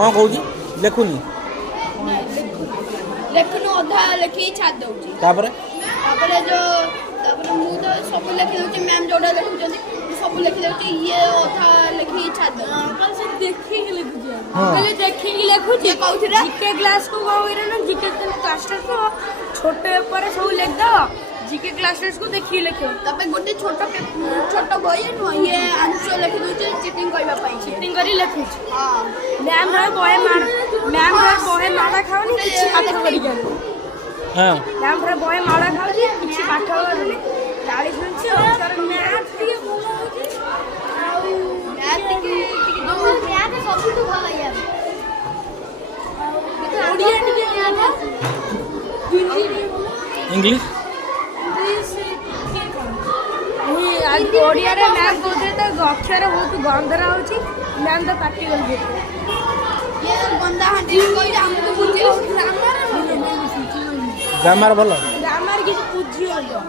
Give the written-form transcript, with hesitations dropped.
कौन कहूँ लिखुनी लेखन अधा लेखि छाड़ दउची तापर जो मु तो सब लिखि दउची मैम जोडा लिखुचंती सब लिखि दउची ये अधा लेखि छाड़ दउची अपन से देखि के लिखुची पहले देखि के लिखुची ये कहउथिरा जीके क्लास को गइरा ना जीके क्लास को छोटे ऊपर सब लिख दो जीके क्लासेस को देखि लिखो तबे गोटे छोटो बय न ये आंसर लिखि दउची चीटिंग करबा पई चीटिंग करी लिखुची हां मैम रे बय मारा खाओनी किछि पाठ करी जानो हां मैम रे बय मारा खाओनी किछि पाठ करी 40 मिनिट सर मैथ के बोला होची आ मैथ के मैथ सब तो भला यार ओडिया टिके मैथ हिंदी इंग्लिश आज ओडिया रे मैम बोलते तो अक्षर बहुत गंधरा होची मैम तो पार्टी कर देते ये गंदा हंडी कोई हमको बुझे ग्रामर ग्रामर भलो ग्रामर किसी बुझी हो